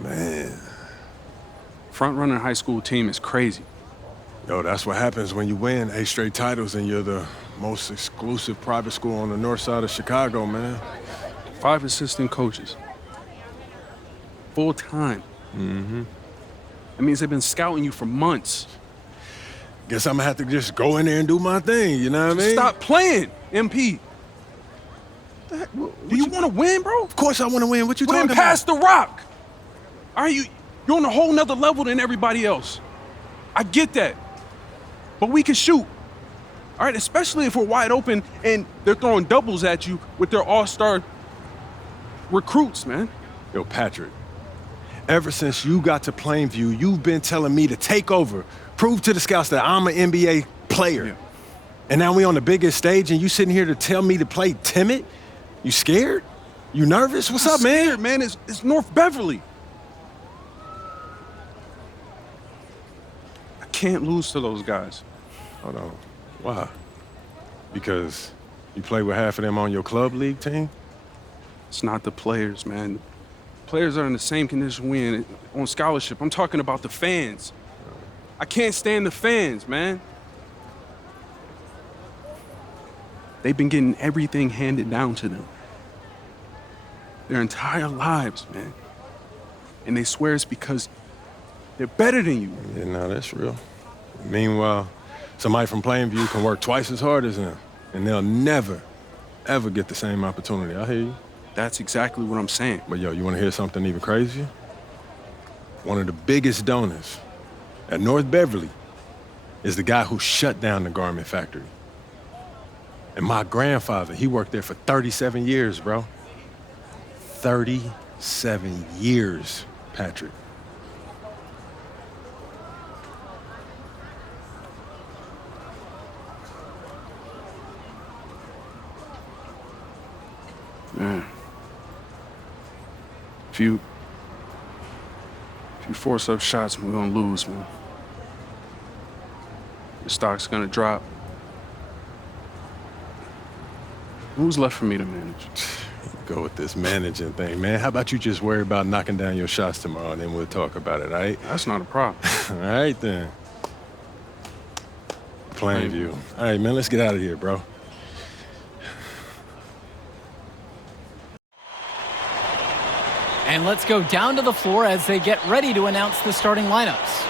Man. Front-running high school team is crazy. Yo, that's what happens when you win 8 straight titles and you're the most exclusive private school on the north side of Chicago, man. 5 assistant coaches. Full time. Mm-hmm. That means they've been scouting you for months. Guess I'm gonna have to just go in there and do my thing, you know what I mean? Stop playing, MP. Do you want to win, bro? Of course I want to win. What you talking Then about? pass the rock. All right, you're on a whole nother level than everybody else. I get that. But we can shoot. All right, especially if we're wide open and they're throwing doubles at you with their all-star recruits, man. Yo, Patrick, ever since you got to Plainview, you've been telling me to take over, prove to the scouts that I'm an NBA player. Yeah. And now we on the biggest stage and you sitting here to tell me to play timid? You scared? You nervous? What's up, man? Scared, man. It's North Beverly. I can't lose to those guys. Hold on. Why? Because you play with half of them on your club league team? It's not the players, man. The players are in the same condition we in on scholarship. I'm talking about the fans. I can't stand the fans, man. They've been getting everything handed down to them. Their entire lives, man. And they swear it's because they're better than you. Yeah, no, that's real. Meanwhile, somebody from Plainview can work twice as hard as them, and they'll never, ever get the same opportunity. I hear you. That's exactly what I'm saying. But yo, you want to hear something even crazier? One of the biggest donors at North Beverly is the guy who shut down the garment factory. And my grandfather, he worked there for 37 years, bro. 37 years, Patrick. Man. If you force up shots, we're gonna lose, man. The stock's gonna drop. Who's left for me to manage? Go with this managing thing, man. How about you just worry about knocking down your shots tomorrow, and then we'll talk about it, all right? That's not a problem. All right, then. Plainview. All right, man, let's get out of here, bro. And let's go down to the floor as they get ready to announce the starting lineups.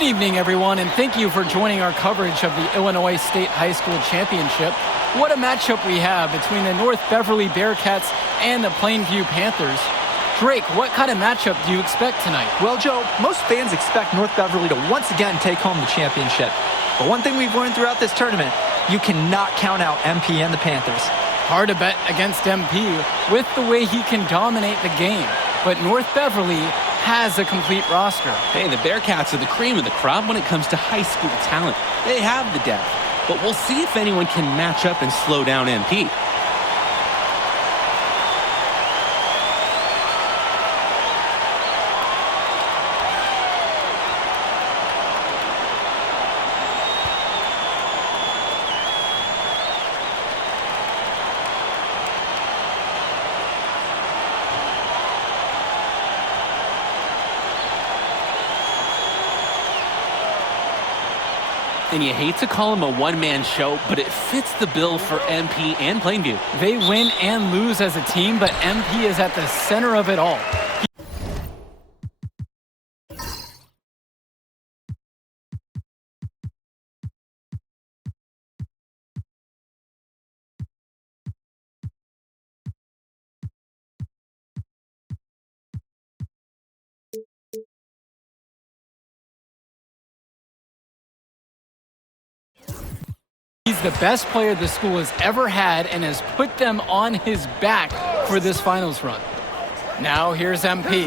Good evening, everyone, and thank you for joining our coverage of the Illinois State High School Championship. What a matchup we have between the North Beverly Bearcats and the Plainview Panthers. Drake, what kind of matchup do you expect tonight? Well, Joe, most fans expect North Beverly to once again take home the championship. But one thing we've learned throughout this tournament, you cannot count out MP and the Panthers. Hard to bet against MP with the way he can dominate the game. But North Beverly has a complete roster. Hey, the Bearcats are the cream of the crop when it comes to high school talent. They have the depth, but we'll see if anyone can match up and slow down MP. And you hate to call him a one-man show, but it fits the bill for MP and Plainview. They win and lose as a team, but MP is at the center of it all. He's the best player the school has ever had and has put them on his back for this finals run. Now here's MP.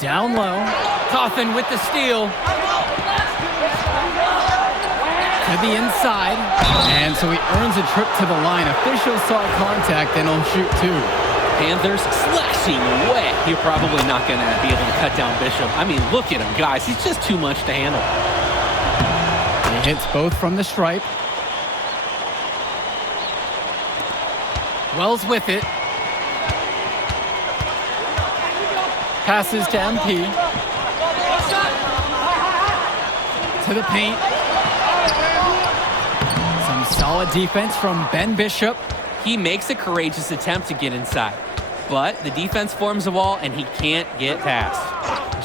Down low. Cawthon with the steal. To the inside. And so he earns a trip to the line. Officials saw contact and he'll shoot two. Panthers slashing away. You're probably not going to be able to cut down Bishop. I mean, look at him, guys. He's just too much to handle. He hits both from the stripe. Wells with it. Passes to MP. To the paint. Some solid defense from Ben Bishop. He makes a courageous attempt to get inside, but the defense forms a wall and he can't get past.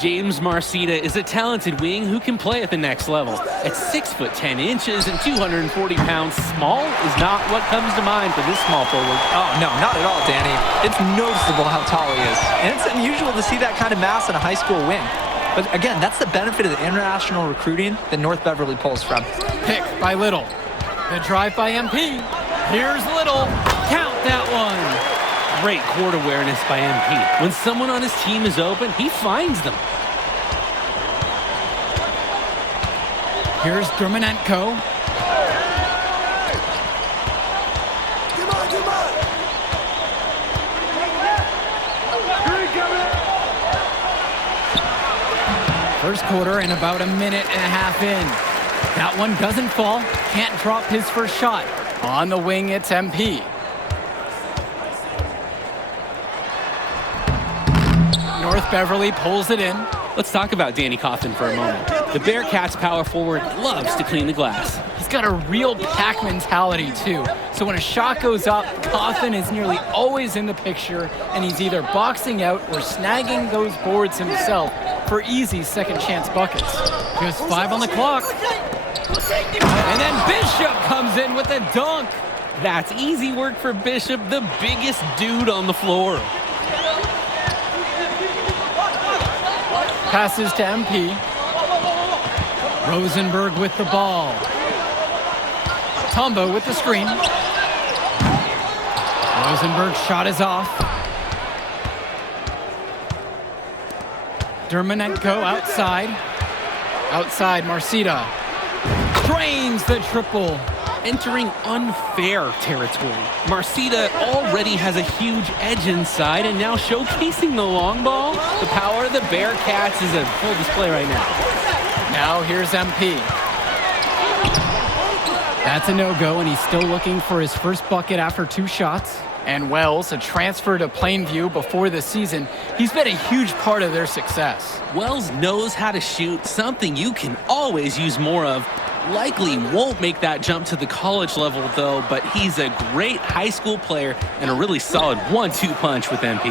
James Marcita is a talented wing who can play at the next level. At 6'10" and 240 pounds, small is not what comes to mind for this small forward. Oh, no, not at all, Danny. It's noticeable how tall he is. And it's unusual to see that kind of mass in a high school wing. But again, that's the benefit of the international recruiting that North Beverly pulls from. Pick by Little. The drive by MP. Here's Little. Count that one. Great court awareness by MP. When someone on his team is open, he finds them. Here's Dermanenko. First quarter and about a minute and a half in. That one doesn't fall. Can't drop his first shot. On the wing, it's MP. North Beverly pulls it in. Let's talk about Danny Cawthon for a moment. The Bearcats power forward loves to clean the glass. He's got a real pack mentality, too. So when a shot goes up, Cawthon is nearly always in the picture, and he's either boxing out or snagging those boards himself for easy second chance buckets. Just 5 on the clock. And then Bishop comes in with a dunk. That's easy work for Bishop, the biggest dude on the floor. Passes to MP. Rosenberg with the ball. Tombo with the screen. Rosenberg's shot is off. Dermanenko outside. Outside, Marcita. Drains the triple. Entering unfair territory. Marcita already has a huge edge inside and now showcasing the long ball. The power of the Bearcats is a full display right now. Now here's MP. That's a no-go, and he's still looking for his first bucket after 2 shots. And Wells, a transfer to Plainview before the season, he's been a huge part of their success. Wells knows how to shoot, something you can always use more of. Likely won't make that jump to the college level, though, but he's a great high school player and a really solid 1-2 punch with MP.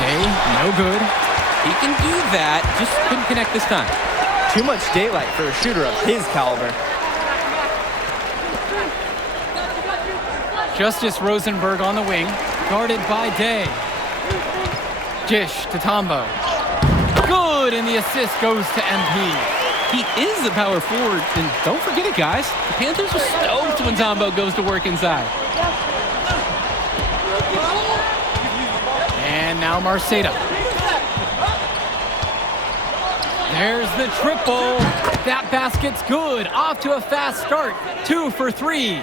Day, no good. He can do that, just couldn't connect this time. Too much daylight for a shooter of his caliber. Justice Rosenberg on the wing, guarded by Day. Dish to Tombo. Good, and the assist goes to MP. He is the power forward, and don't forget it, guys. The Panthers are stoked when Tombo goes to work inside. And now Marcita. There's the triple. That basket's good. Off to a fast start. 2 for 3.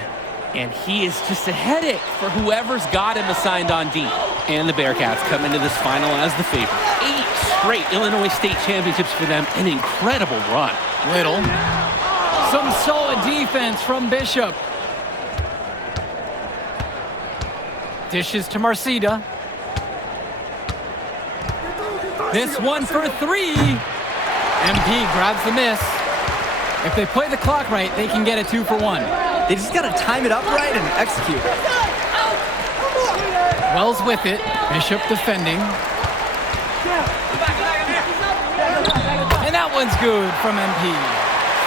And he is just a headache for whoever's got him assigned on D. And the Bearcats come into this final as the favorite. 8 straight Illinois State championships for them. An incredible run. Little. Some solid defense from Bishop. Dishes to Marcita. This one for three. MP grabs the miss. If they play the clock right, they can get a 2 for 1. They just got to time it up right and execute. Wells with it. Bishop defending. And that one's good from MP.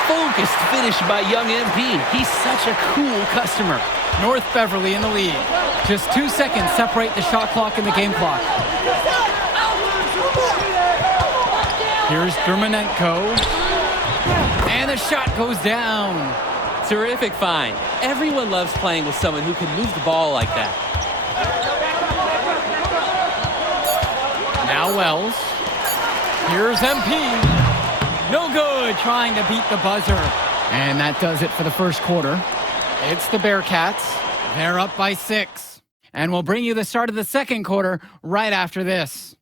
Focused finish by young MP. He's such a cool customer. North Beverly in the lead. Just 2 seconds separate the shot clock and the game clock. Here's Germanenko. And the shot goes down. Terrific find. Everyone loves playing with someone who can move the ball like that. Now Wells. Here's MP. No good, trying to beat the buzzer. And that does it for the first quarter. It's the Bearcats. They're up by 6. And we'll bring you the start of the second quarter right after this.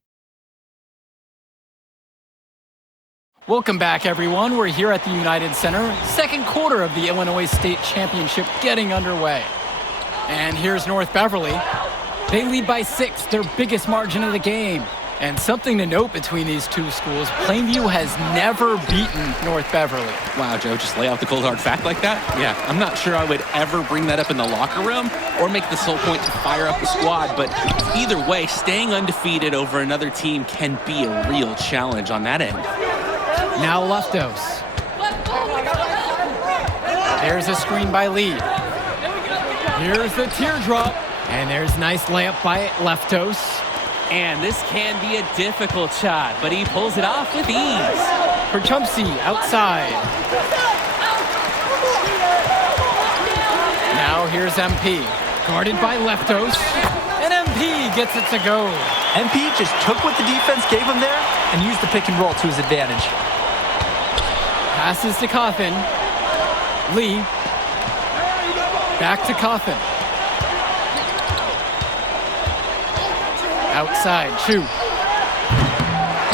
Welcome back, everyone. We're here at the United Center. Second quarter of the Illinois State Championship getting underway. And here's North Beverly. They lead by 6, their biggest margin of the game. And something to note between these two schools, Plainview has never beaten North Beverly. Wow, Joe, just lay out the cold hard fact like that? Yeah, I'm not sure I would ever bring that up in the locker room or make the sole point to fire up the squad, but either way, staying undefeated over another team can be a real challenge on that end. Now Leftos. There's a screen by Lee. Here's the teardrop. And there's a nice layup by Leftos. And this can be a difficult shot, but he pulls it off with ease. For Chumpsy, outside. Now here's MP. Guarded by Leftos. And MP gets it to go. MP just took what the defense gave him there and used the pick and roll to his advantage. Passes to Coffin. Lee. Back to Coffin. Outside, Chu.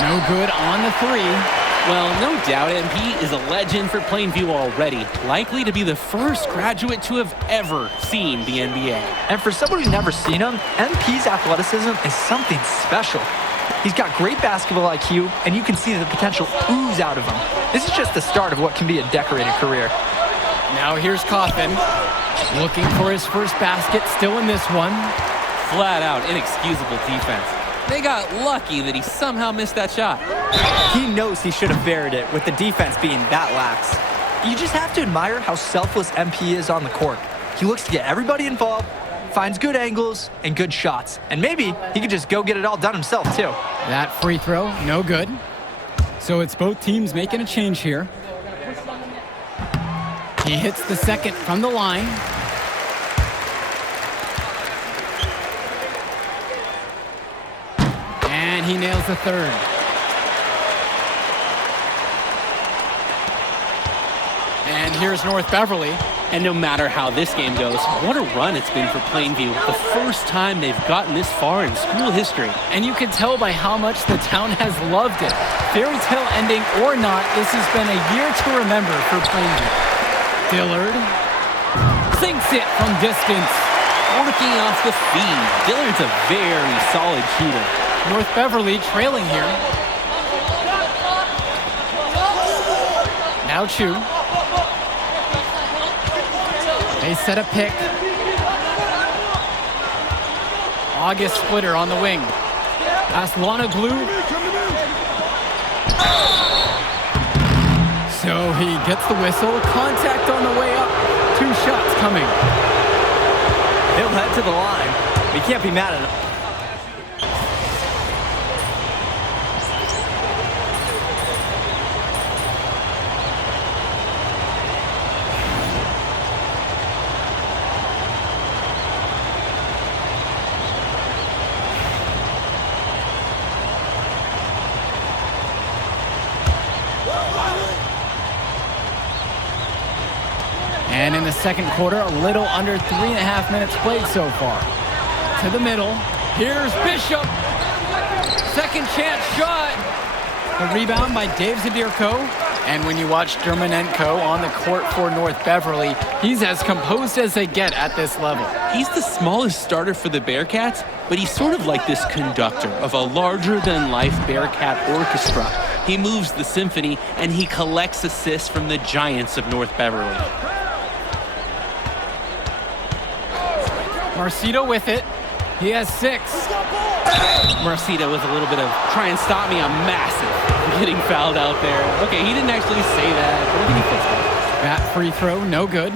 No good on the 3. Well, no doubt MP is a legend for Plainview already. Likely to be the first graduate to have ever seen the NBA. And for someone who's never seen him, MP's athleticism is something special. He's got great basketball IQ, and you can see the potential ooze out of him. This is just the start of what can be a decorated career. Now here's Coffin. Looking for his first basket, still in this one. Flat out inexcusable defense. They got lucky that he somehow missed that shot. He knows he should have buried it with the defense being that lax. You just have to admire how selfless MP is on the court. He looks to get everybody involved, finds good angles and good shots. And maybe he could just go get it all done himself too. That free throw, no good. So it's both teams making a change here. He hits the second from the line. And he nails the third. And here's North Beverly. And no matter how this game goes, what a run it's been for Plainview. The first time they've gotten this far in school history. And you can tell by how much the town has loved it. Fairy tale ending or not, this has been a year to remember for Plainview. Dillard sinks it from distance. Working off the feed. Dillard's a very solid shooter. North Beverly trailing here. Now Chu. They set a pick. August Splitter on the wing. Past Lana Glue. So he gets the whistle. Contact on the way up. 2 shots coming. He'll head to the line. We can't be mad at him. And in the second quarter, a little under 3.5 minutes played so far. To the middle. Here's Bishop. Second chance shot. The rebound by Dave Zabirko. And when you watch Dermonenko on the court for North Beverly, he's as composed as they get at this level. He's the smallest starter for the Bearcats, but he's sort of like this conductor of a larger-than-life Bearcat orchestra. He moves the symphony, and he collects assists from the giants of North Beverly. Marcito with it. He has 6. Marcito with a little bit of try and stop me, I'm massive. Getting fouled out there. Okay, he didn't actually say that, but I think he fits that. That free throw, no good.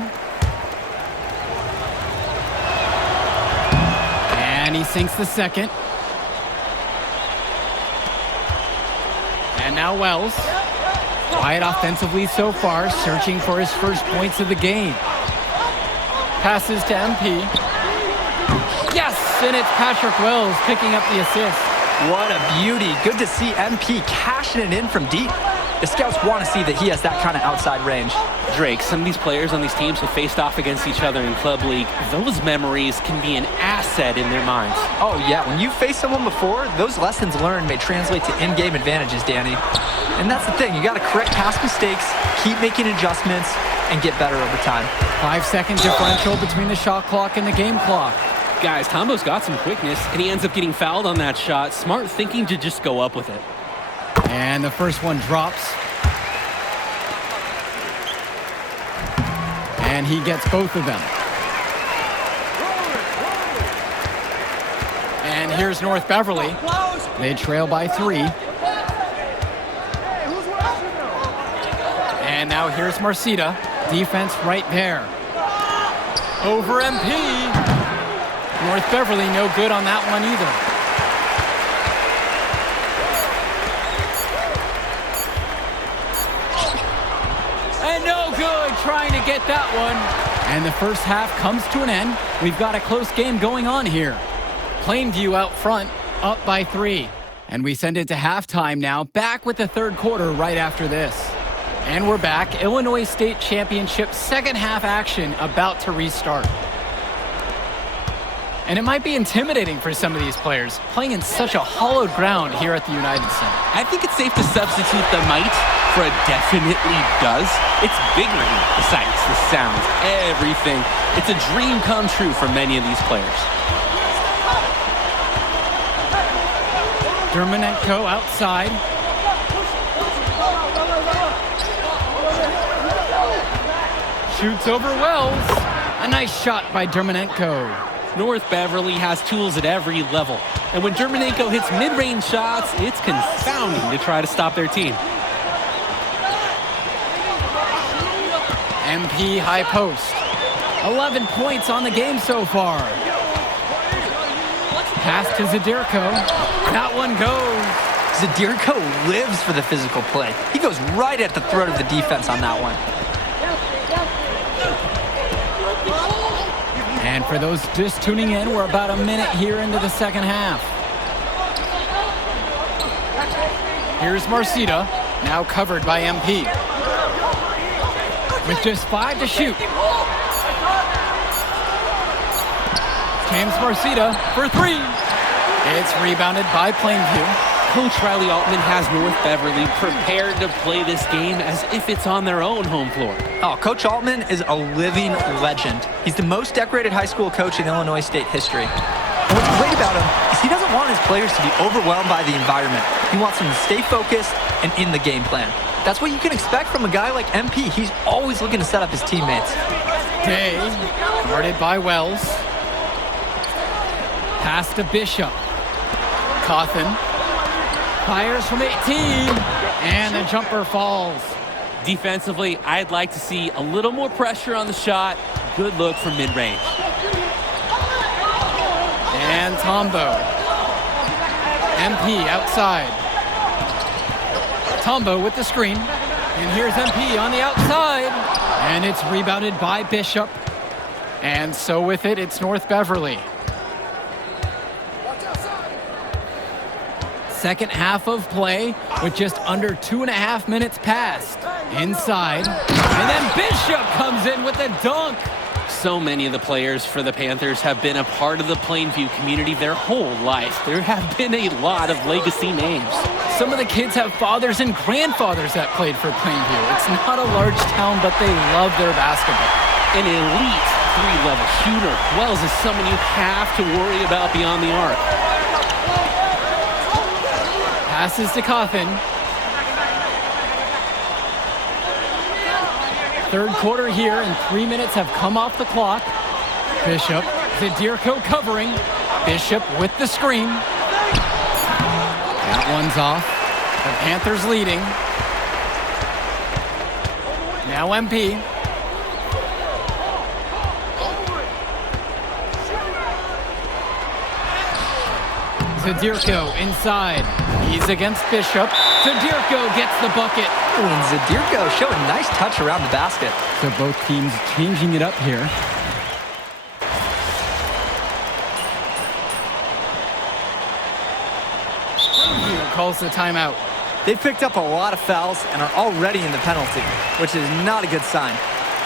And he sinks the second. And now Wells. Quiet offensively so far, searching for his first points of the game. Passes to MP. Yes, and it's Patrick Wells picking up the assist. What a beauty. Good to see MP cashing it in from deep. The scouts want to see that he has that kind of outside range. Drake, some of these players on these teams have faced off against each other in Club League. Those memories can be an asset in their minds. Oh, yeah. When you've faced someone before, those lessons learned may translate to in-game advantages, Danny. And that's the thing. You got to correct past mistakes, keep making adjustments, and get better over time. 5-second differential between the shot clock and the game clock. Guys, Tombo's got some quickness, and he ends up getting fouled on that shot. Smart thinking to just go up with it. And the first one drops. And he gets both of them. And here's North Beverly. They trail by 3. And now here's Marcita. Defense right there. Over MP. North Beverly no good on that one either. And no good, trying to get that one. And the first half comes to an end. We've got a close game going on here. Plainview out front, up by 3. And we send it to halftime now, back with the third quarter right after this. And we're back. Illinois State Championship second half action about to restart. And it might be intimidating for some of these players, playing in such a hollowed ground here at the United Center. I think it's safe to substitute the might for a definitely does. It's bigger here. The sights, the sounds, everything. It's a dream come true for many of these players. Dermonenko outside. Shoots over Wells. A nice shot by Dermonenko. North Beverly has tools at every level. And when Dermonenko hits mid-range shots, it's confounding to try to stop their team. MP high post. 11 points on the game so far. Pass to Zadirko. That one goes. Zadirko lives for the physical play. He goes right at the throat of the defense on that one. And for those just tuning in, we're about a minute here into the second half. Here's Marcita, now covered by MP. With just 5 to shoot. James Marcita for 3. It's rebounded by Plainview. Coach Riley Altman has North Beverly prepared to play this game as if it's on their own home floor. Oh, Coach Altman is a living legend. He's the most decorated high school coach in Illinois State history. And what's great about him is he doesn't want his players to be overwhelmed by the environment. He wants them to stay focused and in the game plan. That's what you can expect from a guy like MP. He's always looking to set up his teammates. Day, guarded by Wells. Pass to Bishop. Cawthon. Fires from 18, and the jumper falls. Defensively, I'd like to see a little more pressure on the shot. Good look from mid-range. And Tombo. MP outside. Tombo with the screen. And here's MP on the outside. And it's rebounded by Bishop. And so with it, it's North Beverly. Second half of play with just under 2.5 minutes passed. Inside. And then Bishop comes in with a dunk. So many of the players for the Panthers have been a part of the Plainview community their whole life. There have been a lot of legacy names. Some of the kids have fathers and grandfathers that played for Plainview. It's not a large town, but they love their basketball. An elite 3-level shooter. Wells is someone you have to worry about beyond the arc. Passes to Coffin. Third quarter here, and 3 minutes have come off the clock. Bishop, Zadirko covering. Bishop with the screen. That one's off. The Panthers leading. Now MP. Zadirko inside. He's against Bishop. Zadirko gets the bucket. And Zadirko showing a nice touch around the basket. So both teams changing it up here. Calls the timeout. They've picked up a lot of fouls and are already in the penalty, which is not a good sign.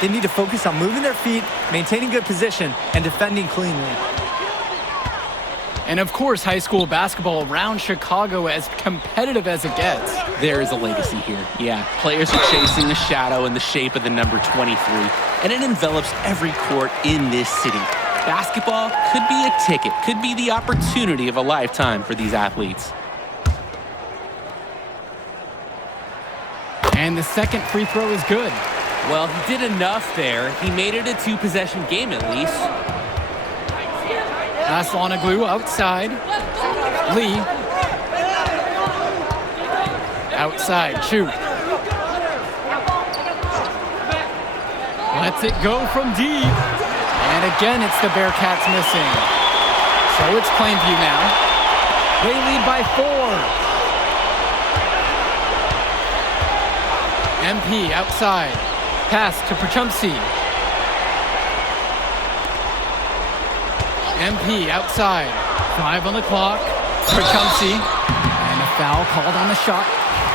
They need to focus on moving their feet, maintaining good position, and defending cleanly. And of course, high school basketball around Chicago as competitive as it gets. There is a legacy here. Yeah, players are chasing the shadow in the shape of the number 23, and it envelops every court in this city. Basketball could be a ticket, could be the opportunity of a lifetime for these athletes. And the second free throw is good. Well, he did enough there. He made it a 2-possession game at least. Aslanoglu outside. Lee. Outside, shoot. Lets it go from deep. And again, it's the Bearcats missing. So it's Plainview now. They lead by 4. MP outside. Pass to Prachumsi. MP outside. 5 on the clock. Prachumsi. And a foul called on the shot.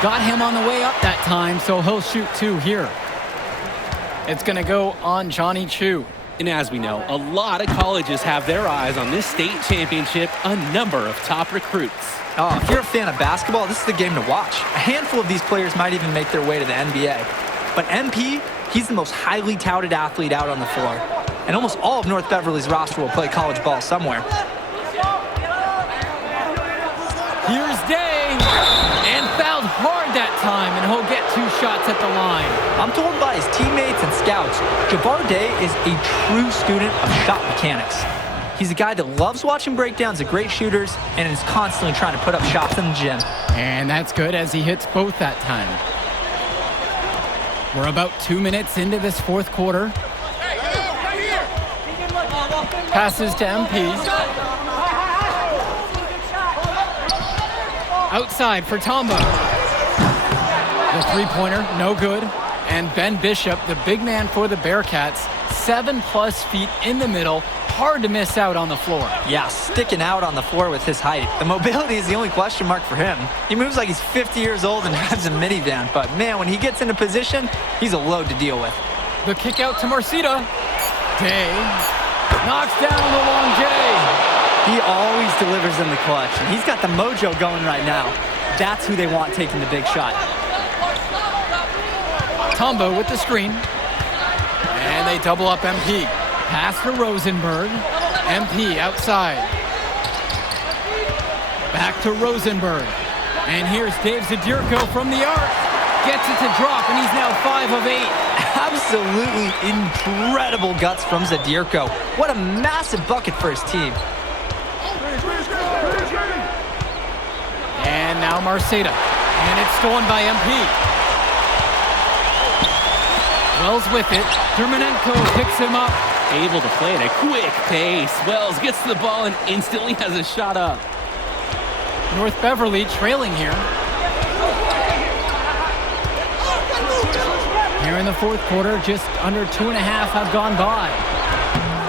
Got him on the way up that time, so he'll shoot 2 here. It's going to go on Johnny Chu. And as we know, a lot of colleges have their eyes on this state championship, a number of top recruits. Oh, if you're a fan of basketball, this is the game to watch. A handful of these players might even make their way to the NBA. But MP, he's the most highly touted athlete out on the floor. And almost all of North Beverly's roster will play college ball somewhere. Here's Day. And fouled hard that time, and he'll get 2 shots at the line. I'm told by his teammates and scouts, Jabbar Day is a true student of shot mechanics. He's a guy that loves watching breakdowns of great shooters and is constantly trying to put up shots in the gym. And that's good as he hits both that time. We're about 2 minutes into this fourth quarter. Passes to MP. Outside for Tombo. The three-pointer, no good. And Ben Bishop, the big man for the Bearcats, 7+ feet in the middle. Hard to miss out on the floor. Yeah, sticking out on the floor with his height. The mobility is the only question mark for him. He moves like he's 50 years old and drives a minivan, but man, when he gets into position, he's a load to deal with. The kick out to Marcita. Day knocks down the long J. He always delivers in the clutch, and he's got the mojo going right now. That's who they want taking the big shot. Tombo with the screen. And they double up MP. Pass to Rosenberg. MP outside. Back to Rosenberg. And here's Dave Zadirko from the arc. Gets it to drop, and he's now 5 of 8. Absolutely incredible guts from Zadirko. What a massive bucket for his team. And now Marceta. And it's stolen by MP. Wells with it. Dermanenko picks him up. Able to play at a quick pace. Wells gets to the ball and instantly has a shot up. North Beverly trailing here. Here in the fourth quarter, just under 2.5 have gone by.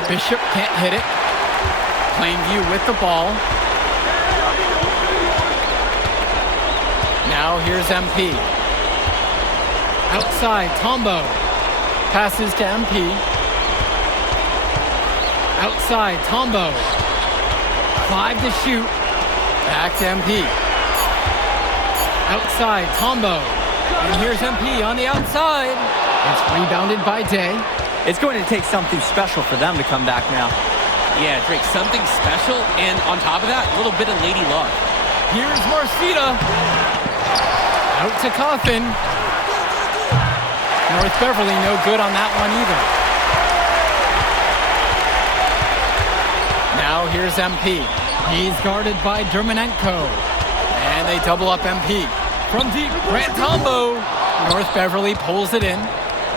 Bishop can't hit it. Plainview with the ball. Now here's MP. Outside, Tombo. Passes to MP. Outside, Tombo. 5 to shoot. Back to MP. Outside, Tombo. And here's MP on the outside. It's rebounded by Day. It's going to take something special for them to come back now. Yeah, Drake, something special, and on top of that, a little bit of lady luck. Here's Marcita. Out to Coffin. North Beverly no good on that one either. Now here's MP. He's guarded by Dermanenko. And they double up MP. From deep, Grant Tombo. North Beverly pulls it in.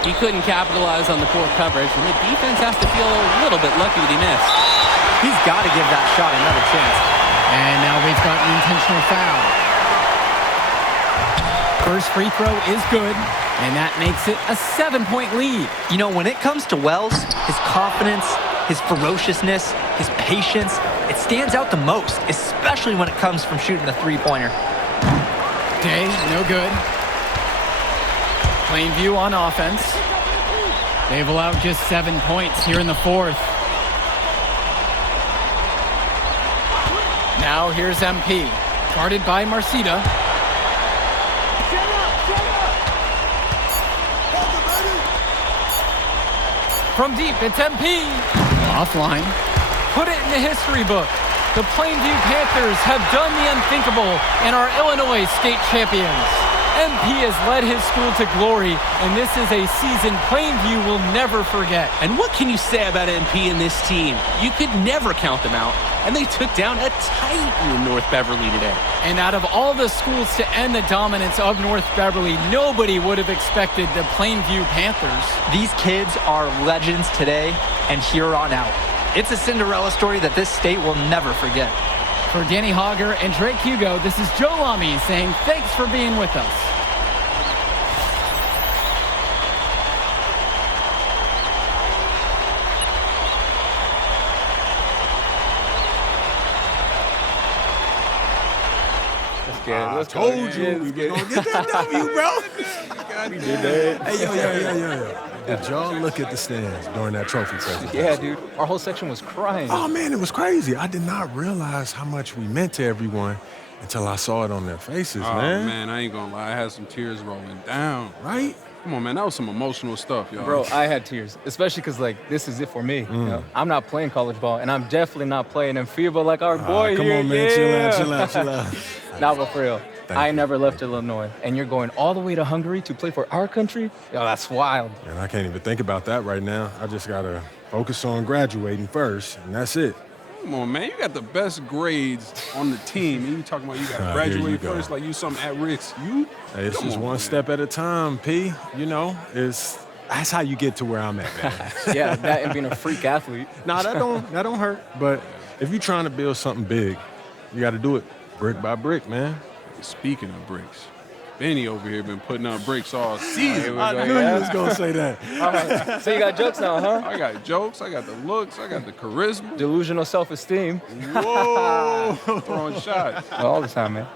He couldn't capitalize on the poor coverage, and the defense has to feel a little bit lucky that he missed. He's got to give that shot another chance. And now we've got an intentional foul. First free throw is good, and that makes it a 7-point lead. You know, when it comes to Wells, his confidence, his ferociousness, his patience, it stands out the most, especially when it comes from shooting the three-pointer. Day, no good. Plainview on offense. They've allowed just 7 points here in the fourth. Now here's MP, guarded by Marcita. From deep, it's MP. Offline. Put it in the history book. The Plainview Panthers have done the unthinkable and are Illinois state champions. MP has led his school to glory, and this is a season Plainview will never forget. And what can you say about MP and this team? You could never count them out, and they took down a titan in North Beverly today. And out of all the schools to end the dominance of North Beverly, nobody would have expected the Plainview Panthers. These kids are legends today and here on out. It's a Cinderella story that this state will never forget. For Danny Hogger and Drake Hugo, this is Joe Lamy saying thanks for being with us. Let's Told you we were gonna get that W, bro. We did that. Hey, yo. Did y'all look at the stands during that trophy presentation? Yeah, dude. Our whole section was crying. Oh, man, it was crazy. I did not realize how much we meant to everyone until I saw it on their faces, Oh, man. man, I ain't gonna lie. I had some tears rolling down. Right? Come on, man. That was some emotional stuff, y'all. Bro, I had tears, especially because, like, this is it for me. You know? I'm not playing college ball, and I'm definitely not playing in FIBA like our boy Come here. on, man. Yeah. Chill out. Nah, but for real, I you. never left Illinois, and you're going all the way to Hungary to play for our country? Yo, that's wild. And I can't even think about that right now. I just got to focus on graduating first, and that's it. Come on, man. You got the best grades on the team, and you talking about you got to Here graduate you go. first like you something at risk. You? Hey, it's Come just on, one man. step at a time, P. You know, that's how you get to where I'm at, man. Yeah, that and being a freak athlete. Nah, that don't hurt. But if you're trying to build something big, you got to do it brick by brick, man. Speaking of bricks, Benny over here been putting up bricks all season. I knew you was gonna say that. All right, so you got jokes now, huh? I got jokes, I got the looks, I got the charisma. Delusional self-esteem. Whoa, throwing shots. All the time, man.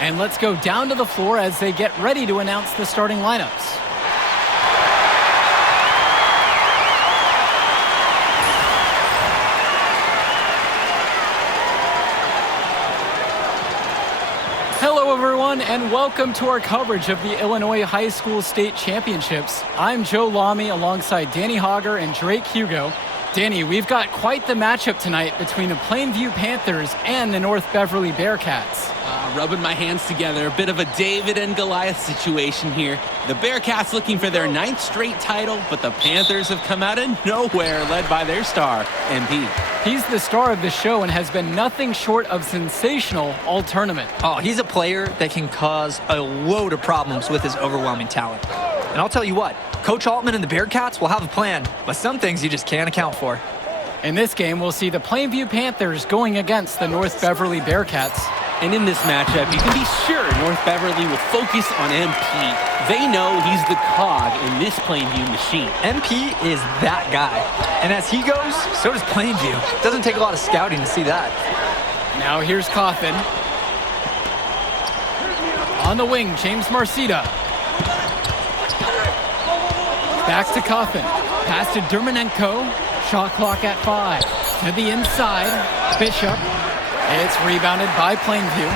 And let's go down to the floor as they get ready to announce the starting lineups. Hello Hello, everyone, and welcome to our coverage of the Illinois High School State Championships. I'm Joe Lamy alongside Danny Hogger and Drake Hugo. Danny, we've got quite the matchup tonight between the Plainview Panthers and the North Beverly Bearcats. Rubbing my hands together, a bit of a David and Goliath situation here. The Bearcats looking for their 9th straight title, but the Panthers have come out of nowhere, led by their star, MP. He's the star of the show and has been nothing short of sensational all tournament. Oh, he's a player that can cause a load of problems with his overwhelming talent. And I'll tell you what, Coach Altman and the Bearcats will have a plan, but some things you just can't account for. In this game, we'll see the Plainview Panthers going against the North Beverly Bearcats. And in this matchup, you can be sure North Beverly will focus on MP. They know he's the cog in this Plainview machine. MP is that guy. And as he goes, so does Plainview. Doesn't take a lot of scouting to see that. Now here's Coffin. On the wing, James Marcita. Back to Coffin. Pass to Dermanenko. Shot clock at 5. To the inside. Bishop. It's rebounded by Plainview.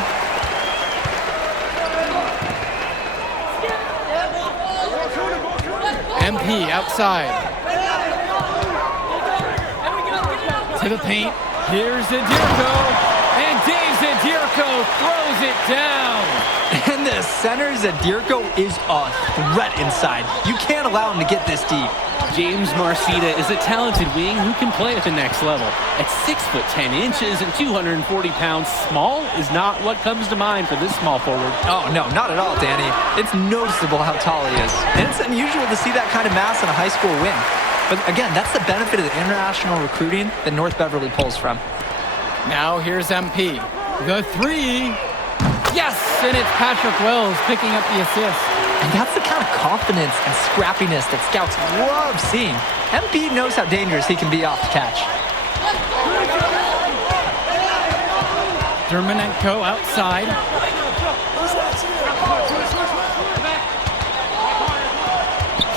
MP outside. To the paint. Here's Zadirko. And Dave Zadirko throws it down. And the center, Zadirko, is a threat inside. You can't allow him to get this deep. James Marcita is a talented wing who can play at the next level. At 6'10" and 240 pounds, small is not what comes to mind for this small forward. Oh, no, not at all, Danny. It's noticeable how tall he is. And it's unusual to see that kind of mass in a high school wing. But again, that's the benefit of the international recruiting that North Beverly pulls from. Now here's MP. The 3. Yes, and it's Patrick Wells picking up the assist. And that's the kind of confidence and scrappiness that scouts love seeing. MP knows how dangerous he can be off the catch. Dermanenko outside.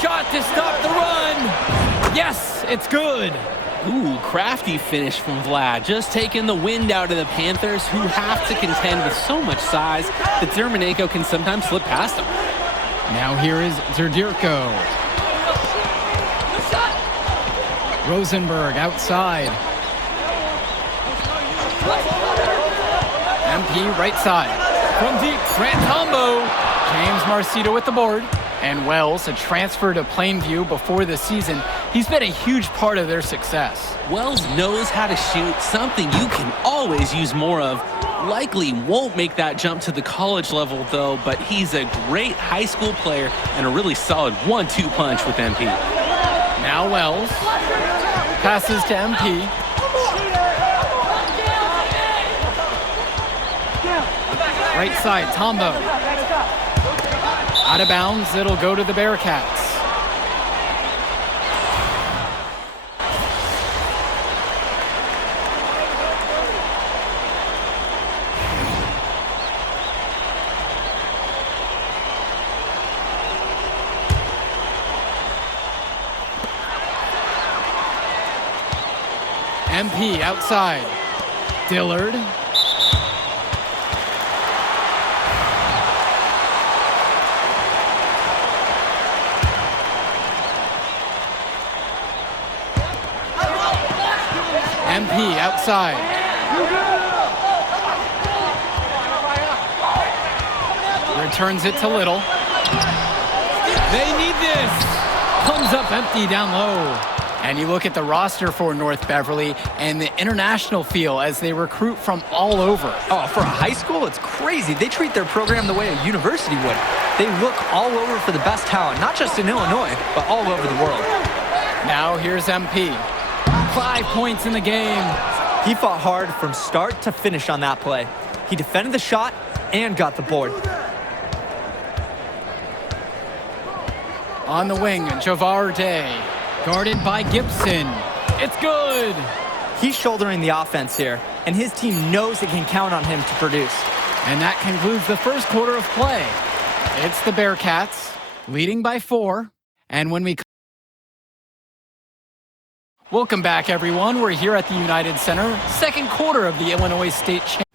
Shot to stop the run. Yes, it's good. Ooh, crafty finish from Vlad. Just taking the wind out of the Panthers, who have to contend with so much size that Dermanenko can sometimes slip past them. Now here is Zadirko. Rosenberg outside. MP right side. From deep, Grant Tombo. James Marcita with the board. And Wells, a transfer to Plainview before the season. He's been a huge part of their success. Wells knows how to shoot, something you can always use more of. Likely won't make that jump to the college level, though, but he's a great high school player and a really solid 1-2 punch with MP. Now Wells. Passes to MP. Right side, Tombo. Out of bounds, it'll go to the Bearcats. MP outside. Dillard. MP outside. Returns it to Little. They need this. Comes up empty down low. And you look at the roster for North Beverly and the international feel as they recruit from all over. Oh, for a high school, it's crazy. They treat their program the way a university would. They look all over for the best talent, not just in Illinois, but all over the world. Now here's MP. 5 points in the game. He fought hard from start to finish on that play. He defended the shot and got the board. On the wing, Javar Day. Guarded by Gibson. It's good. He's shouldering the offense here, and his team knows it can count on him to produce. And that concludes the first quarter of play. It's the Bearcats, leading by 4. And when we welcome back, everyone. We're here at the United Center, second quarter of the Illinois State Championship.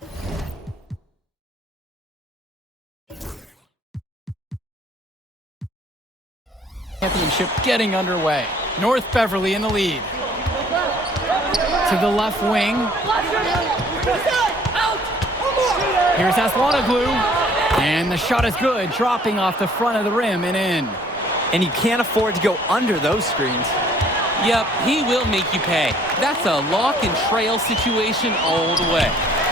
Championship getting underway. North Beverly in the lead. To the left wing. Here's Aslanoglu. And the shot is good, dropping off the front of the rim and in. And you can't afford to go under those screens. Yep, he will make you pay. That's a lock and trail situation all the way.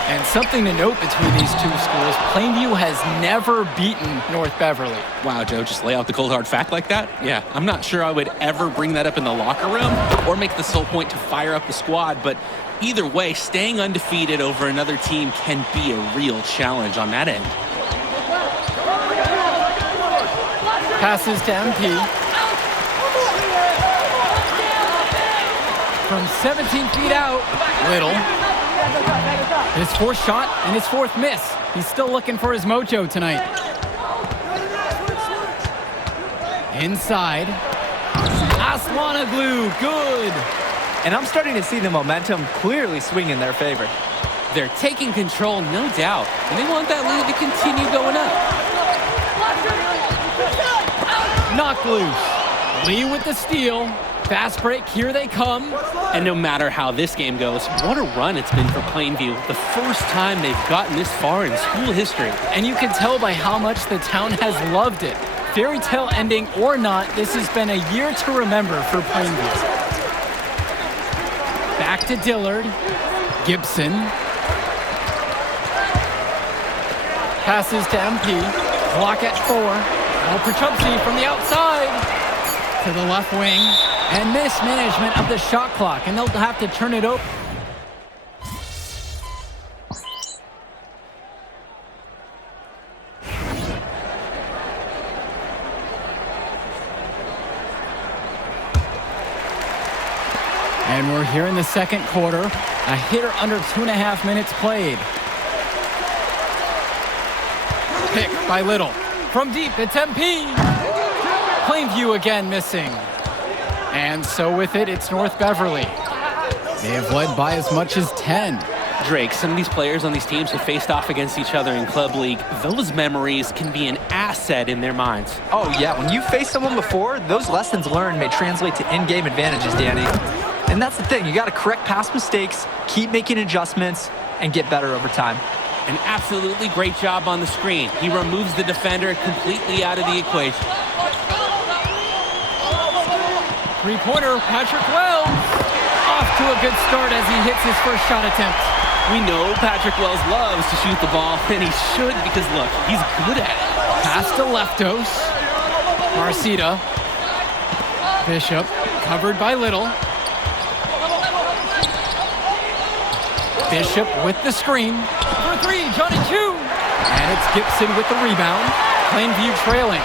And something to note between these two schools, Plainview has never beaten North Beverly. Wow, Joe, just lay out the cold hard fact like that? Yeah, I'm not sure I would ever bring that up in the locker room or make the sole point to fire up the squad, but either way, staying undefeated over another team can be a real challenge on that end. Passes to MP. From 17 feet out, Little. His fourth shot and his fourth miss. He's still looking for his mojo tonight. Inside. Aslanoglu, good. And I'm starting to see the momentum clearly swing in their favor. They're taking control, no doubt, and they want that lead to continue going up. Knocked loose. Lee with the steal. Fast break, here they come. And no matter how this game goes, what a run it's been for Plainview. The first time they've gotten this far in school history. And you can tell by how much the town has loved it. Fairy tale ending or not, this has been a year to remember for Plainview. Back to Dillard. Gibson. Passes to MP. Clock at 4. Alperchupsy from the outside. To the left wing. And mismanagement of the shot clock. And they'll have to turn it over. And we're here in the second quarter. A hitter under 2.5 minutes played. Pick by Little. From deep, it's MP. Plainview again missing. And so with it, it's North Beverly. They have led by as much as 10. Drake, some of these players on these teams have faced off against each other in club league. Those memories can be an asset in their minds. Oh yeah, when you faced someone before, those lessons learned may translate to in-game advantages, Danny. And that's the thing, you gotta correct past mistakes, keep making adjustments, and get better over time. An absolutely great job on the screen. He removes the defender completely out of the equation. Three-pointer, Patrick Wells. Off to a good start as he hits his first shot attempt. We know Patrick Wells loves to shoot the ball, and he should because, look, he's good at it. Pass to Leftos. Marcita. Bishop, covered by Little. Bishop with the screen. For three, Johnny Chu. And it's Gibson with the rebound. Plainview trailing.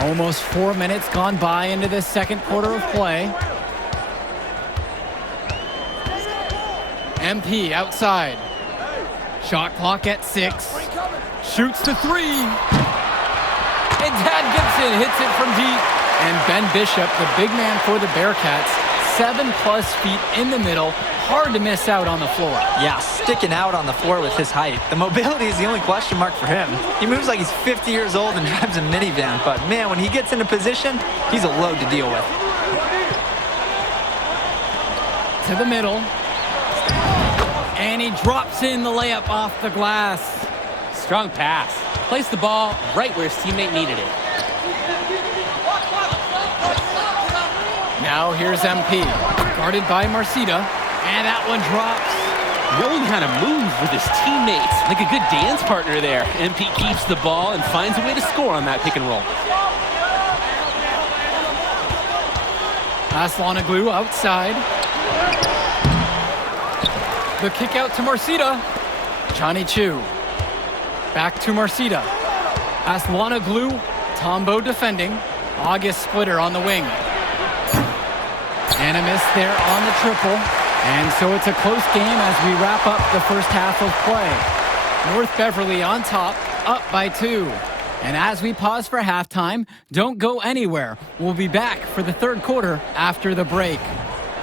Almost 4 minutes gone by into this second quarter of play. MP outside. Shot clock at 6. Shoots to 3. And Tad Gibson hits it from deep. And Ben Bishop, the big man for the Bearcats, 7+ feet in the middle. Hard to miss out on the floor. Yeah, sticking out on the floor with his height. The mobility is the only question mark for him. He moves like he's 50 years old and drives a minivan, but man, when he gets into position, he's a load to deal with. To the middle. And he drops in the layup off the glass. Strong pass. Placed the ball right where his teammate needed it. Now here's MP, guarded by Marcita, and that one drops. Knowing how to move with his teammates, like a good dance partner there. MP keeps the ball and finds a way to score on that pick and roll. Aslanoglu outside. The kick out to Marcita. Johnny Chu. Back to Marcita. Aslanoglu, Tombo defending. August Splitter on the wing. And a miss there on the triple. And so it's a close game as we wrap up the first half of play. North Beverly on top, up by 2. And as we pause for halftime, don't go anywhere. We'll be back for the third quarter after the break.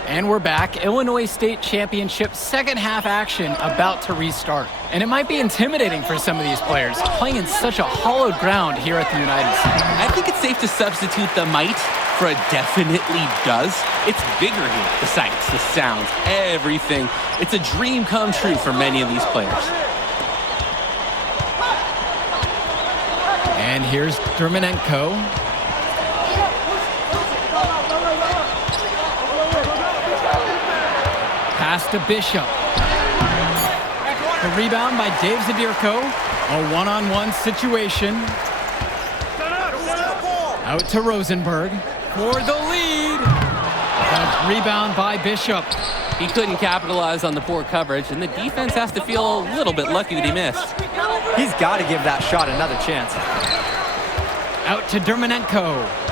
And we're back. Illinois State Championship second half action about to restart. And it might be intimidating for some of these players playing in such a hollowed ground here at the United Center. I think it's safe to substitute the might for a definitely does. It's bigger here. The sights, the sounds, everything. It's a dream come true for many of these players. And here's Dermonenko. Pass to Bishop. The rebound by Dave Zadirko. A one-on-one situation. Out to Rosenberg for the lead. A rebound by Bishop. He couldn't capitalize on the poor coverage, and the defense has to feel a little bit lucky that he missed. He's got to give that shot another chance. Out to Dermonenko.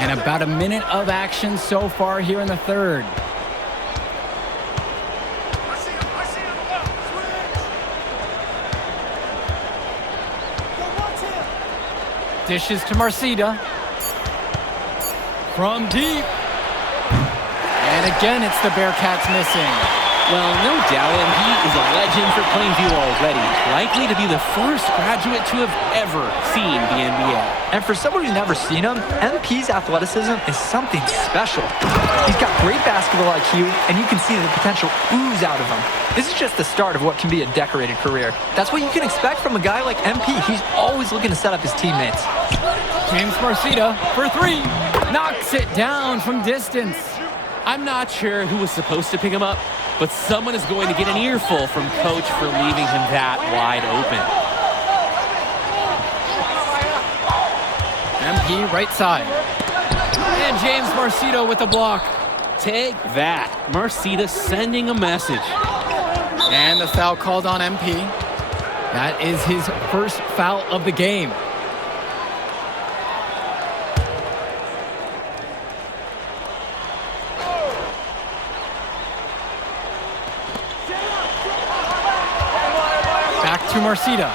And about a minute of action so far here in the third. Dishes to Marcida. From deep. And again, it's the Bearcats missing. Well, no doubt, and he is a legend for Plainview already. Likely to be the first graduate to have ever seen the NBA. And for someone who's never seen him, MP's athleticism is something special. He's got great basketball IQ, and you can see the potential ooze out of him. This is just the start of what can be a decorated career. That's what you can expect from a guy like MP. He's always looking to set up his teammates. James Marcida for three. Knocks it down from distance. I'm not sure who was supposed to pick him up, but someone is going to get an earful from coach for leaving him that wide open. MP right side. And James Marcida with the block. Take that. Marcida sending a message. And the foul called on MP. That is his first foul of the game. Back to Marcida.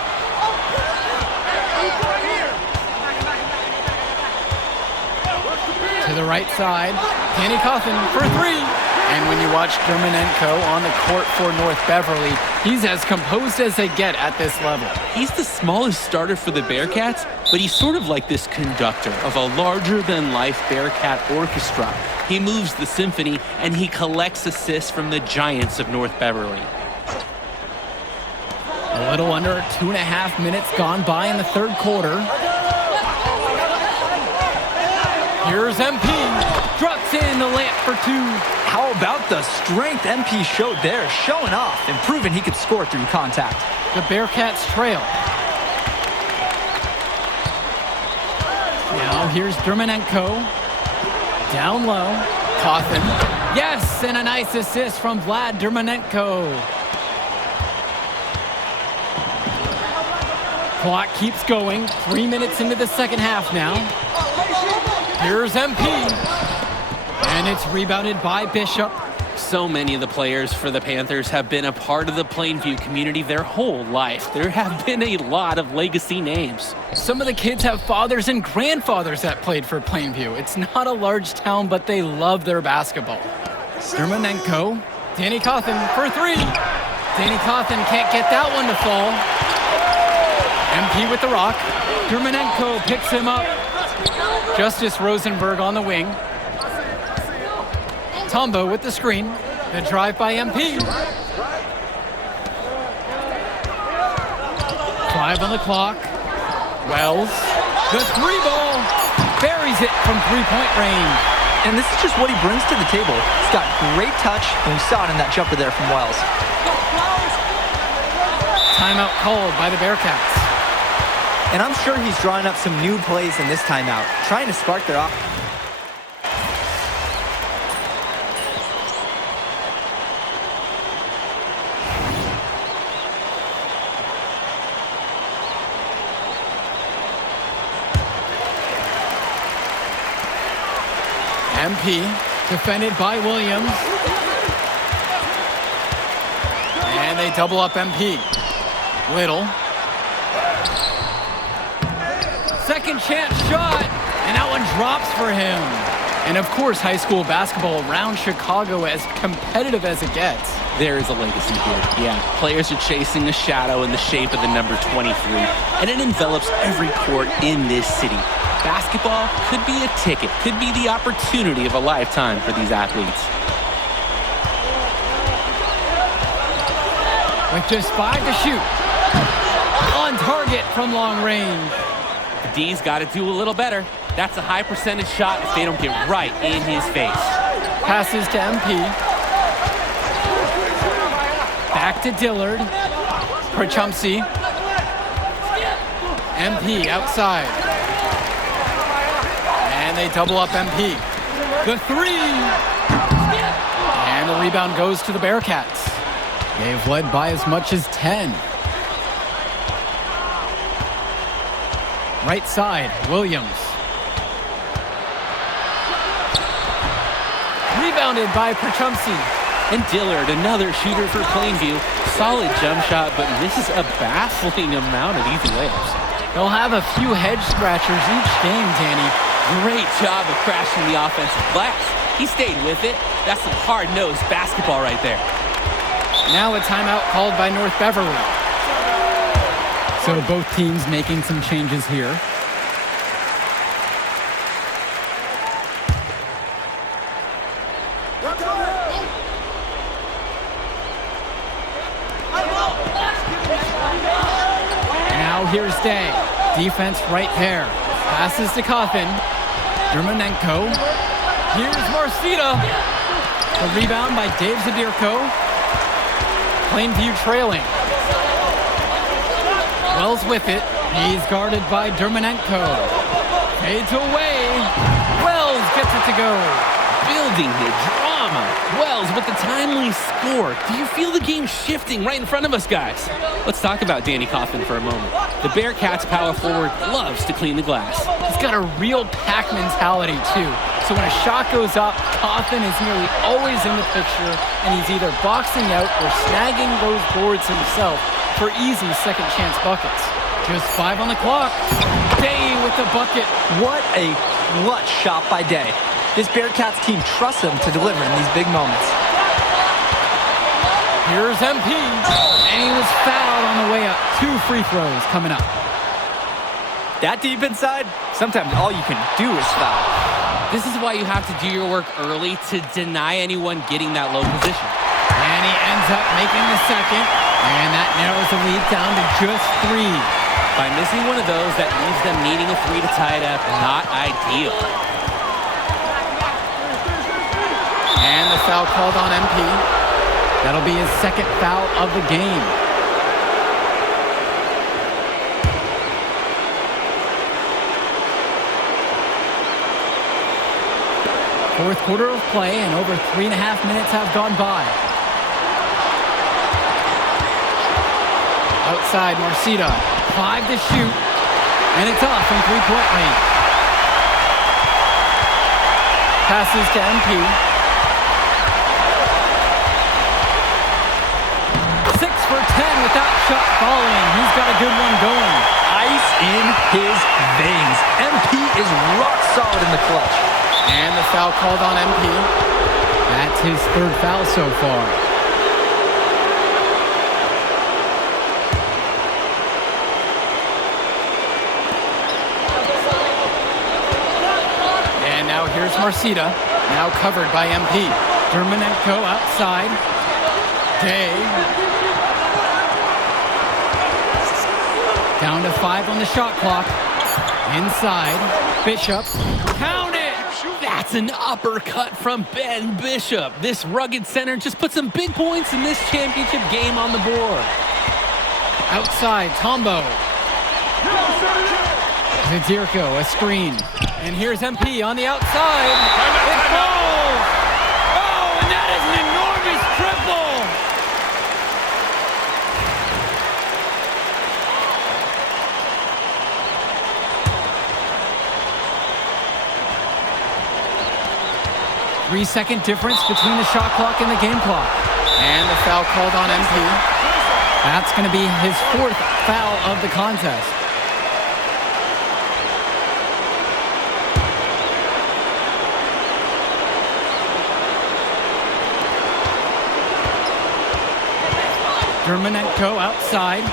To the right side, Danny Cawthon for three. And when you watch Dermonenko on the court for North Beverly, he's as composed as they get at this level. He's the smallest starter for the Bearcats, but he's sort of like this conductor of a larger-than-life Bearcat orchestra. He moves the symphony, and he collects assists from the giants of North Beverly. A little under 2.5 minutes gone by in the third quarter. Here's MP. Drops in the layup for two. How about the strength MP showed there, showing off and proving he could score through contact. The Bearcats trail. Now here's Dermonenko. Down low. Cawthon. Yes, and a nice assist from Vlad Dermonenko. Clock keeps going. 3 minutes into the second half now. Here's MP. And it's rebounded by Bishop. So many of the players for the Panthers have been a part of the Plainview community their whole life. There have been a lot of legacy names. Some of the kids have fathers and grandfathers that played for Plainview. It's not a large town, but they love their basketball. Dermonenko. Danny Cawthon for three. Danny Cawthon can't get that one to fall. MP with the rock. Dermonenko picks him up. Justice Rosenberg on the wing. Tombo with the screen. The drive by MP. 5 on the clock. Wells. The three ball. Buries it from three-point range. And this is just what he brings to the table. He's got great touch, and we saw it in that jumper there from Wells. Timeout called by the Bearcats. And I'm sure he's drawing up some new plays in this timeout, trying to spark their offense. MP defended by Williams. And they double up MP. Little. Second chance shot. And out one drops for him. And of course, high school basketball around Chicago as competitive as it gets. There is a legacy here. Yeah, players are chasing a shadow in the shape of the number 23, and it envelops every court in this city. Basketball could be a ticket, could be the opportunity of a lifetime for these athletes. With just 5 to shoot. On target from long range. The D's got to do a little better. That's a high percentage shot if they don't get right in his face. Passes to MP. Back to Dillard. Prachumsey. MP outside. And they double up MP. The three. And the rebound goes to the Bearcats. They've led by as much as 10. Right side, Williams. Rebounded by Prachumsey. And Dillard, another shooter for Plainview. Solid jump shot, but misses a baffling amount of easy layups. They'll have a few head scratchers each game, Danny. Great job of crashing the offensive glass. He stayed with it. That's some hard-nosed basketball right there. Now a timeout called by North Beverly. So both teams making some changes here. Now here's Day. Defense right there. Passes to Coffin. Dermanenko. Here's Marcita. The rebound by Dave Zadirko. Plainview trailing. Wells with it. He's guarded by Dermanenko. Fades away. Wells gets it to go. Building the drama. Wells with the timely score. Do you feel the game shifting right in front of us, guys? Let's talk about Danny Coffin for a moment. The Bearcats power forward loves to clean the glass. He's got a real pack mentality, too. So when a shot goes up, Coffin is nearly always in the picture, and he's either boxing out or snagging those boards himself for easy second chance buckets. Just 5 on the clock. Day with the bucket. What a clutch shot by Day. This Bearcats team trusts him to deliver in these big moments. Here's MP, and he was fouled on the way up. 2 free throws coming up. That deep inside, sometimes all you can do is foul. This is why you have to do your work early to deny anyone getting that low position. And he ends up making the second, and that narrows the lead down to just 3. By missing one of those, that leaves them needing a 3 to tie it up. Not ideal. And the foul called on MP. That'll be his second foul of the game. Fourth quarter of play, and over 3.5 minutes have gone by. Outside, Marcita. 5 to shoot, and it's off from 3-point range. Passes to MP. 6 for 10 without shot falling. He's got a good one going. Ice in his veins. MP is rock solid in the clutch. And the foul called on MP. That's his 3rd foul so far. And now here's Marcita, now covered by MP. Dermanenko outside. Day. Down to 5 on the shot clock. Inside. Bishop. Count it! That's an uppercut from Ben Bishop. This rugged center just put some big points in this championship game on the board. Outside, Tombo. Zadirko, a screen. And here's MP on the outside. It falls! Oh, and that is an enormous triple! Three-second difference between the shot clock and the game clock. And the foul called on MP. That's going to be his 4th foul of the contest. Dermonenko outside.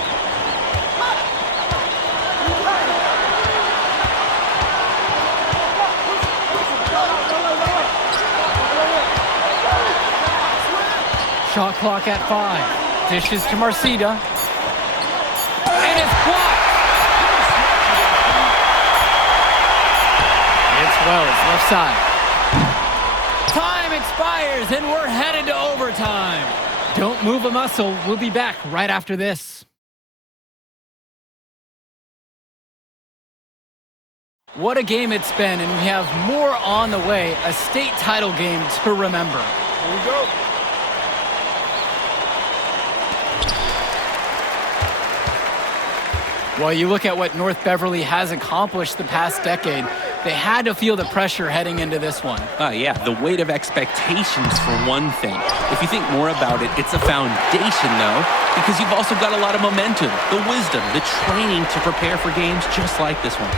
Shot clock at 5. Dishes to Marcida. And it's blocked. It's Wells, left side. Time expires and we're headed to overtime. Don't move a muscle. We'll be back right after this. What a game it's been, and we have more on the way. A state title game to remember. Here we go. Well, you look at what North Beverly has accomplished the past decade. They had to feel the pressure heading into this one. Yeah, the weight of expectations for one thing. If you think more about it, it's a foundation, though, because you've also got a lot of momentum, the wisdom, the training to prepare for games just like this one.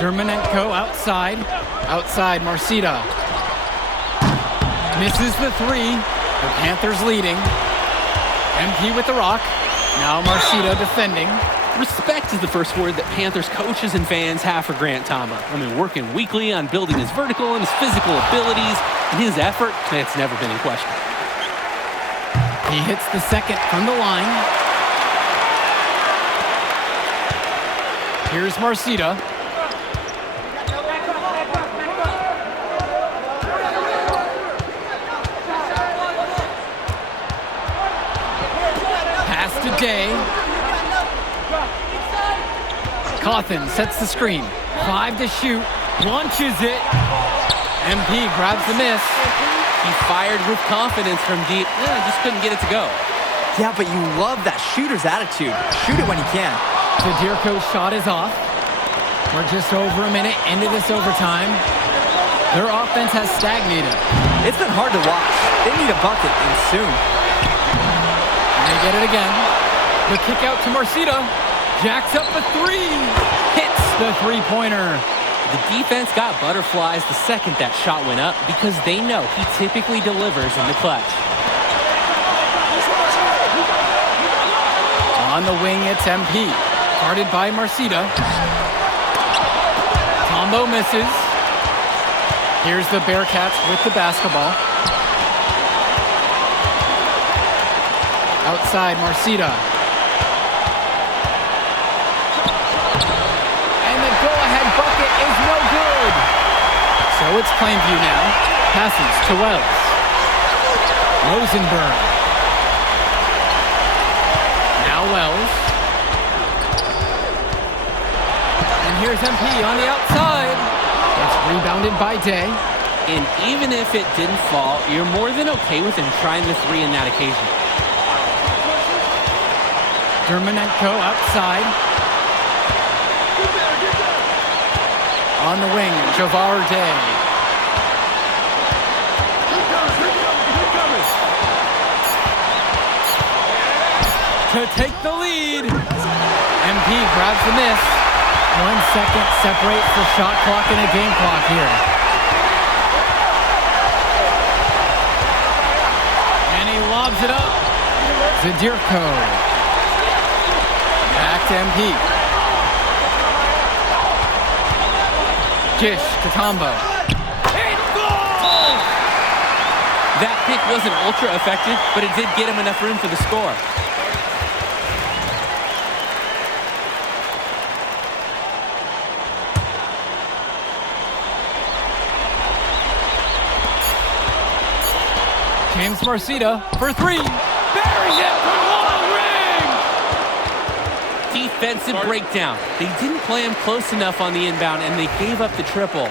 Dermonenko outside. Outside, Marcida. Misses the 3. The Panthers leading. MP with the rock. Now Marcida defending. Respect is the first word that Panthers coaches and fans have for Grant Tamba. I mean, working weekly on building his vertical and his physical abilities, and his effort, it's never been in question. He hits the second from the line. Here's Marcida. Pass to Day. Cawthon sets the screen. 5 to shoot. Launches it. MP grabs the miss. He fired with confidence from deep. Just couldn't get it to go. Yeah, but you love that shooter's attitude. Shoot it when you can. Zadirko's shot is off. We're just over a minute into this overtime. Their offense has stagnated. It's been hard to watch. They need a bucket, and soon. And they get it again. The kick out to Marcida. Jacks up a 3. Hits the three-pointer. The defense got butterflies the second that shot went up because they know he typically delivers in the clutch. On the wing, it's MP. Guarded by Marcida. Tombo misses. Here's the Bearcats with the basketball. Outside, Marcida. And the go-ahead bucket is no good. So it's Plainview now. Passes to Wells. Rosenberg. Now Wells. And here's MP on the outside. It's rebounded by Day. And even if it didn't fall, you're more than okay with him trying the 3 in that occasion. Dermonenko outside. On the wing, Javar Day. To take the lead. MP grabs the miss. 1 second separates the shot clock and a game clock here. And he lobs it up. Zadirko. Back to MP. Gish to Tombo. It goes! That pick wasn't ultra effective, but it did get him enough room for the score. James Marcida for 3. Buries it from long range! Defensive breakdown. They didn't play him close enough on the inbound, and they gave up the triple.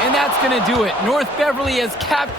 And that's going to do it. North Beverly has capped.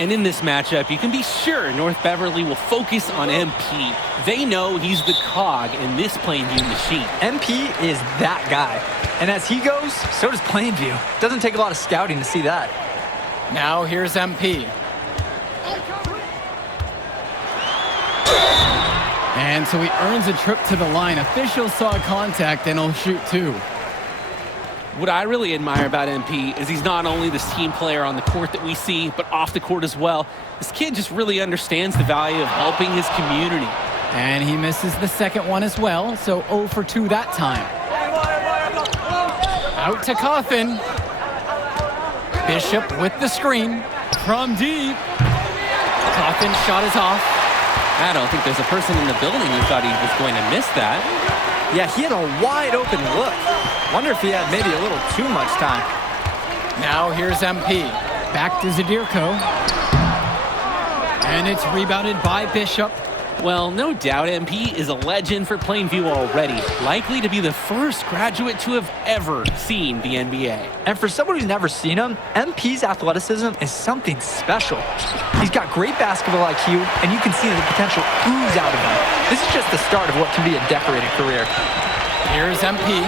And in this matchup, you can be sure North Beverly will focus on MP. They know he's the cog in this Plainview machine. MP is that guy. And as he goes, so does Plainview. Doesn't take a lot of scouting to see that. Now here's MP. And so he earns a trip to the line. Officials saw contact and he'll shoot two. What I really admire about MP is he's not only this team player on the court that we see, but off the court as well. This kid just really understands the value of helping his community. And he misses the second one as well, so 0 for 2 that time. Out to Coffin. Bishop with the screen from deep. Coffin shot is off. I don't think there's a person in the building who thought he was going to miss that. Yeah, he had a wide open look. Wonder if he had maybe a little too much time. Now here's MP. Back to Zadirko. And it's rebounded by Bishop. Well, no doubt MP is a legend for Plainview already. Likely to be the first graduate to have ever seen the NBA. And for someone who's never seen him, MP's athleticism is something special. He's got great basketball IQ, and you can see the potential ooze out of him. This is just the start of what can be a decorated career. Here's MP.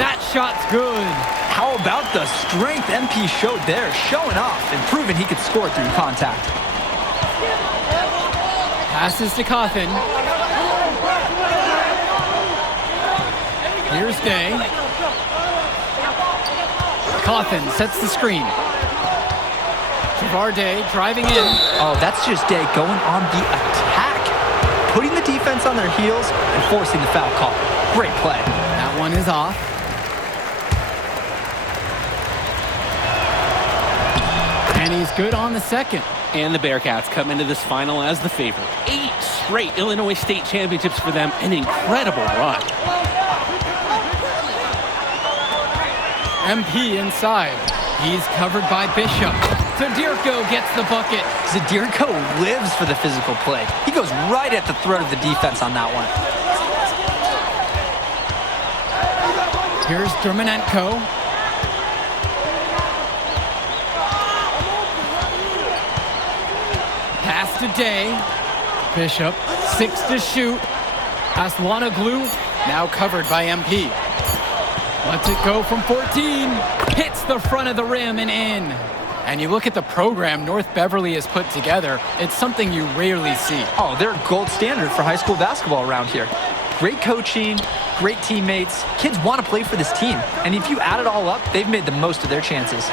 That shot's good. How about the strength MP showed there, showing off and proving he could score through contact. Passes to Coffin. Here's Day. Coffin sets the screen. Javar Day driving in. Oh, that's just Day going on the attack. Putting the defense on their heels and forcing the foul call. Great play. That one is off. And he's good on the second. And the Bearcats come into this final as the favorite. 8 straight Illinois State championships for them. An incredible run. MP inside. He's covered by Bishop. Zadirko gets the bucket. Zadirko lives for the physical play. He goes right at the throat of the defense on that one. Here's Dermanenko. Pass to Day. Bishop, 6 to shoot. Aslanoglu, now covered by MP. Lets it go from 14. Hits the front of the rim and in. And you look at the program North Beverly has put together, it's something you rarely see. Oh, they're gold standard for high school basketball around here. Great coaching, great teammates. Kids want to play for this team. And if you add it all up, they've made the most of their chances.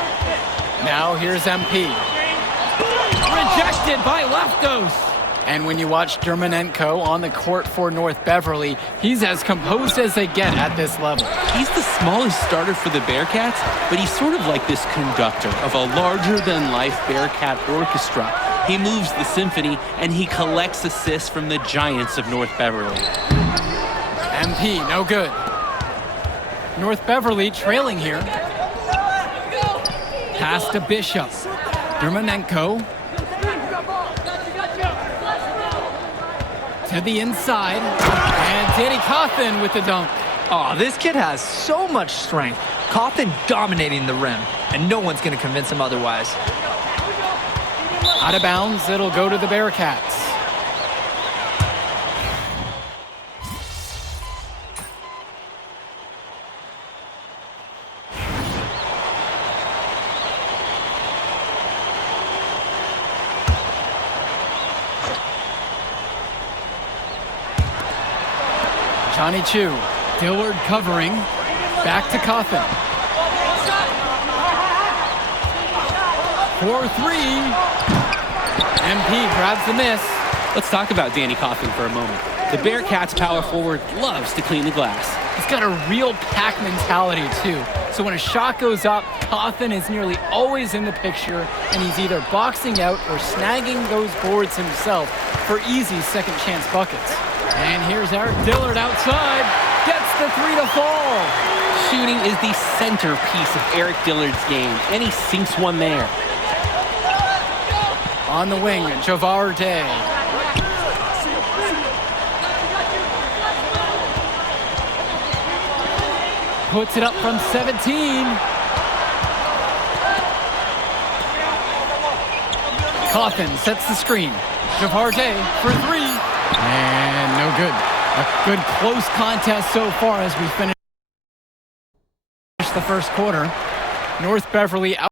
Now here's MP. Rejected by Lefkos. And when you watch Dermanenko on the court for North Beverly, he's as composed as they get at this level. He's the smallest starter for the Bearcats, but he's sort of like this conductor of a larger-than-life Bearcat orchestra. He moves the symphony, and he collects assists from the giants of North Beverly. MP, no good. North Beverly trailing here. Pass to Bishop. Dermanenko. To the inside. And Danny Coffin with the dunk. Oh, this kid has so much strength. Coffin dominating the rim, and no one's going to convince him otherwise. Out of bounds, it'll go to the Bearcats. Johnny Chu, Dillard covering, back to Coffin. 4-3. MP grabs the miss. Let's talk about Danny Coffin for a moment. The Bearcats power forward loves to clean the glass. He's got a real pack mentality too. So when a shot goes up, Coffin is nearly always in the picture, and he's either boxing out or snagging those boards himself for easy second chance buckets. And here's Eric Dillard outside, gets the 3 to fall. Shooting is the centerpiece of Eric Dillard's game, and he sinks one there. On the wing, Javar Day. Puts it up from 17. Cawthon sets the screen. Javarte for three. And no good. A good close contest so far as we finish the first quarter. North Beverly out.